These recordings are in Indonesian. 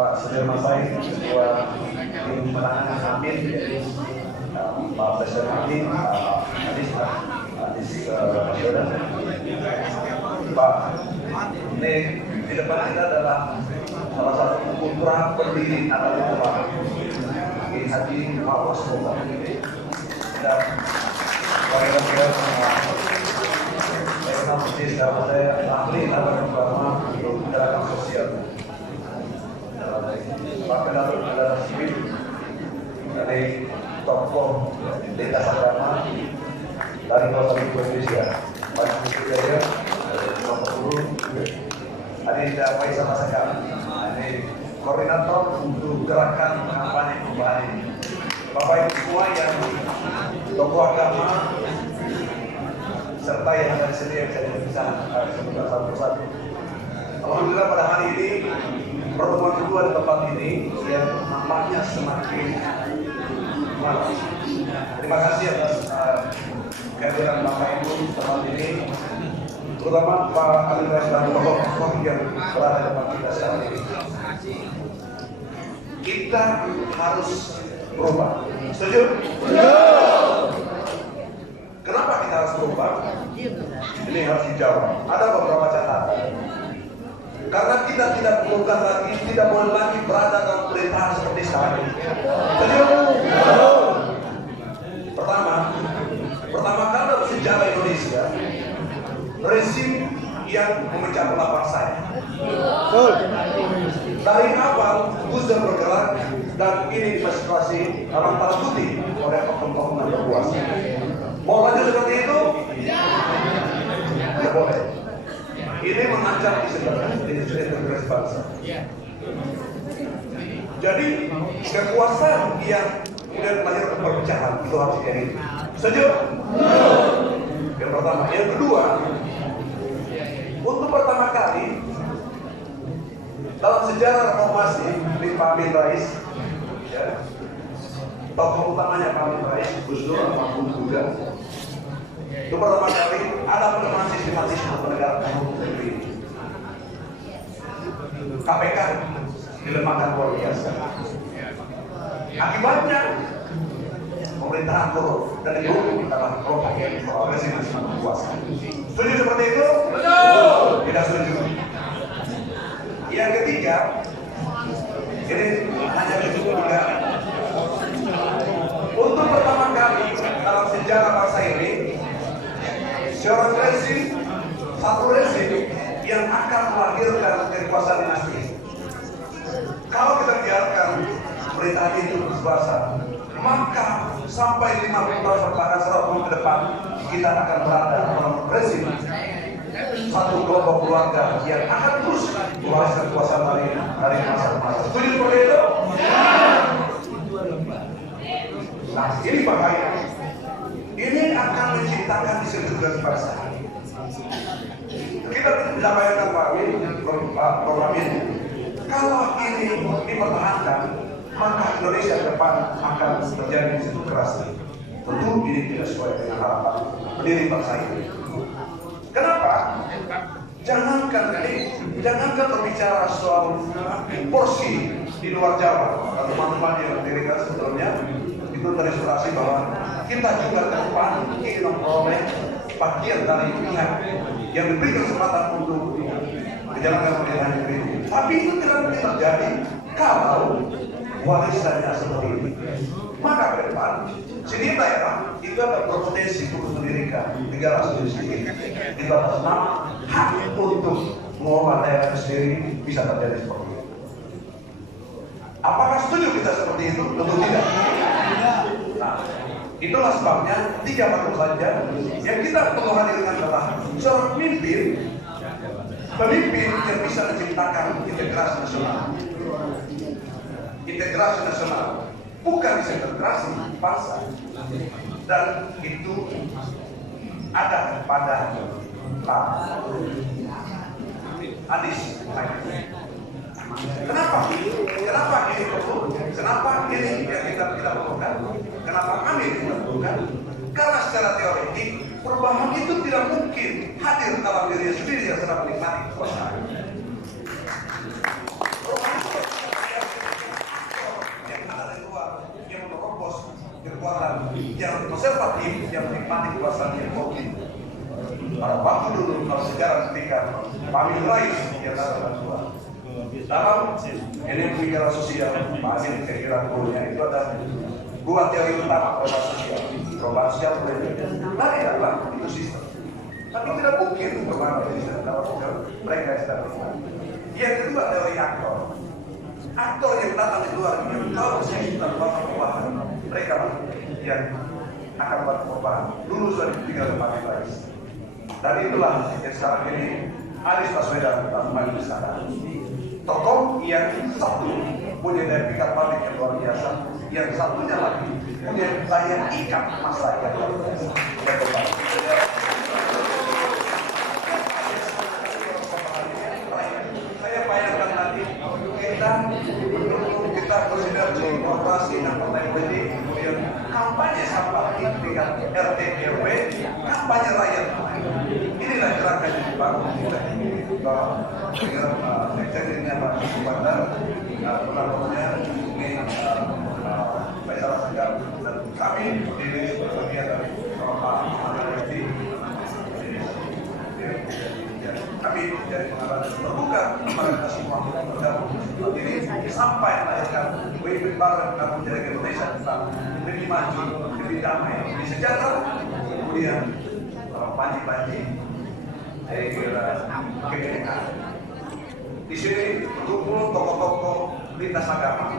Pak Sudirman Said, Ketua Tim Penanganan Amin, Pak Presiden Amin, Pak Adis Baswedan. Pak, ini di depan kita adalah salah satu putra pendiri Nahdlatul Ulama, Kiai Haji Ma'ruf dan wakil-wakil semua. Saya ahli Nahdlatul Ulama untuk gerakan sosial. Pak Kedatul Sipil dari tokoh lintas agama dari kawasan Indonesia, Pak Jaya, Pak Guru, Adinda Faisal Masakam, ini koordinator untuk gerakan kampanye perubahan ini. Bapak Ibu semua yang tokoh agama serta yang ada di sini yang saya bisa sebutkan satu persatu. Alhamdulillah pada hari ini pertemuan kedua di tempat ini yang nampaknya semakin malas. Terima kasih atas kehadiran Bapak Ibu di tempat ini, terutama Pak Amin Rais dan tokoh yang berada di tempat kita saat ini. Kita harus berubah. Setuju? Kenapa kita harus berubah? Ini harus dijawab. Ada beberapa catatan. Karena kita tidak boleh lagi berada dalam pemerintahan seperti sekarang ini. Pertama kali dalam sejarah Indonesia, rezim yang memecah belah bangsa. Dari awal Gus Dur bergerak dan ini dimasukasi dalam tanda kutip oleh oknum-oknum yang berkuasa. Mau lanjut seperti itu? Tidak boleh. Ini mengancam integritas bangsa. Jadi kekuasaan yang kemudian melahirkan perpecahan itu harus diakhiri. Setuju? Yang pertama. Yang kedua, untuk pertama kali dalam sejarah reformasi di Pak Amin Rais, ya, tokoh utamanya Pak Amin Rais, Gus Dur, Pak juga. Itu pertama kali ada penerapan sistematisme penegakan hukum negeri ini. KPK dilemahkan luar biasa. Akibatnya pemerintahan korup dan dihukum karena progresi nasional berkuasa. Setuju seperti itu? Betul. Tidak setuju. Yang ketiga, ini hanya cukup tiga. Untuk pertama kali dalam sejarah bangsa ini, seorang rezim, satu rezim yang akan melahirkan kekuasaan dinasti. Kalau kita biarkan pemerintahan itu berkuasa, maka sampai 50 tahun bertahan 100 tahun ke depan kita akan berada dalam rezim satu kelompok keluarga yang akan terus mewariskan kekuasaan dari masa ke masa. Setuju seperti itu? Nah, ini bahaya. Ini akan menciptakan disintegrasi bangsa. Kita tidak bayangkan program ini. Kalau ini dipertahankan, maka Indonesia ke depan akan terjadi disintegrasi. Tentu ini tidak sesuai dengan harapan pendiri bangsa ini. Kenapa? Jangankan berbicara soal porsi di luar Jawa. Teman-teman yang mendirikan sebelumnya itu terinspirasi bahwa kita juga ke depan ingin memperoleh bagian dari pihak yang diberi kesempatan untuk menjalankan pemerintahan negeri ini. Tapi itu tidak mungkin terjadi kalau warisannya seperti ini. Maka ke depan, sini daerah itu akan berpotensi untuk mendirikan negara sendiri. Itu atas nama hak untuk mengolah daerah sendiri bisa terjadi seperti itu. Apakah setuju kita seperti itu? Tentu tidak. Nah, itulah sebabnya 3 faktor saja yang kita perlu hadirkan adalah seorang pemimpin yang bisa menciptakan integrasi nasional. Integrasi nasional bukan integrasi bangsa, dan itu ada pada Pak Adis. Kenapa ini perlu? Kenapa ini yang kita perlukan? Kenapa kami kita perlukan? Karena secara teoretik perubahan itu tidak mungkin hadir dalam diri sendiri yang sedang menikmati kekuasaan. Perubahan itu Pak Amin Rais yang adalah bantuan. Dalam ini pemikiran sosial, Pak Amin kira-kira goalnya itu ada dua teori utama perubahan sosial. Perubahan sosial tadi adalah itu sistem. Tapi tidak mungkin perubahan sosial dalam sosial mereka yang sedang berubah. Yang kedua teori aktor. Aktor yang datang di luar ini kalau saya sudah buat perubahan, mereka yang akan buat perubahan. Dulu sudah ditinggal Pak Amin Rais. Dan itulah yang sekarang ini Anies Baswedan dan Majelis Sana. Tokoh yang satu punya daya pikat balik yang luar biasa, yang satunya lagi punya daya ikat masa yang luar biasa. Saya bayangkan nanti kita bersinergi kooperasi dan partai politik, kemudian kampanye sampai di tingkat RT RW, kampanye rakyat. Inilah gerakan yang dibangun dengan sekjennya Pak Bandar, penamanya ini Faisal Asgar dan kami di bagian dari Pak Amin. Kami dari pengarah terbuka kepada kita semua bergabung ini sampai melahirkan pemimpin baru dan menjadi Indonesia tetap lebih maju, lebih damai, lebih sejahtera. Kemudian panji-panji kebenekaan. Di sini berkumpul tokoh-tokoh lintas agama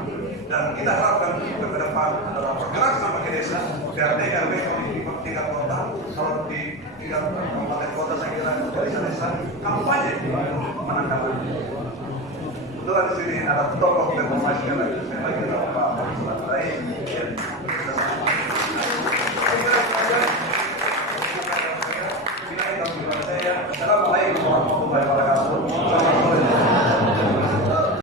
dan kita harapkan ke depan dalam bergerak sama ke desa dan TKW di tingkat kota, kalau di tingkat kabupaten kota saya kira dari desa kampanye menangkap. Kebetulan di sini ada tokoh reformasi yang lagi Pak Pak